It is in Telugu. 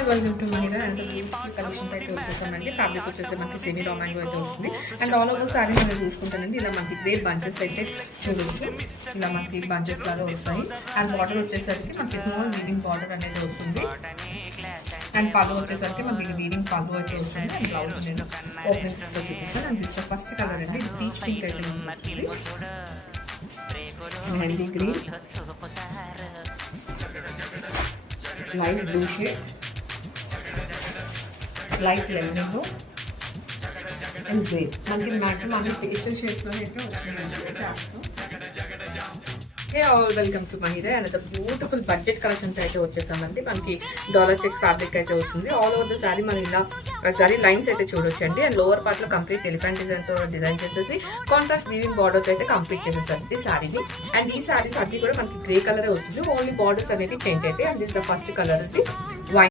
Hi welcome to money and collection అయితే వచ్చేసామండి. ఫ్యాబ్రిక్ వచ్చేసి మనకి సెమీ రామాంగో అయితే వస్తుంది. అండ్ ఆల్ ఓవర్ సారీ మనం చూసుకుంటానండి. ఇలా మనకి గ్రేట్ బంచెస్ అయితే చూడవచ్చు. ఇలా మనకి బంచెస్ లాగా వస్తాయి. అండ్ బార్డర్ వచ్చేసరికి మనకి స్మాల్ వీవింగ్ బార్డర్ అనేది వస్తుంది. అండ్ పళ్ళు వచ్చేసరికి మనకి వీవింగ్ పళ్ళు అయితే వస్తుంది. అండ్ బ్లౌజ్ నేను ఓపెనింగ్ చూపిస్తాను. అండ్ దిస్ ఫస్ట్ కలర్ అండి, పీచ్ పింక్ అయితే ఉంటుంది. Mehndi green, light blue shade, light lemon blue and grey. మనకి మ్యాక్సిమం అన్ని పేస్టల్ షేడ్స్లో అయితే వస్తున్నాయండి. Welcome to Mahira and beautiful budget collections అయితే వచ్చేసామండి. మనకి డాలర్ చెక్స్ ఫ్యాబ్రిక్ అయితే వస్తుంది. ఆల్ ఓవర్ ద శారీ మనం ఇలా శారీ లైన్స్ అయితే చూడొచ్చండి. అండ్ లోవర్ పార్ట్ లో కంప్లీట్ ఎలిఫెంట్ డిజైన్ తో డిజైన్ చేసేసి కాంట్రాస్ట్ వీవింగ్ బార్డర్ అయితే కంప్లీట్ చేసేసరికి శారీని. అండ్ ఈ శారీస్ అన్ని కూడా మనకి గ్రే కలర్ వస్తుంది. ఓన్లీ బార్డర్స్ అనేది చేంజ్ అయితే. And this the first colour wine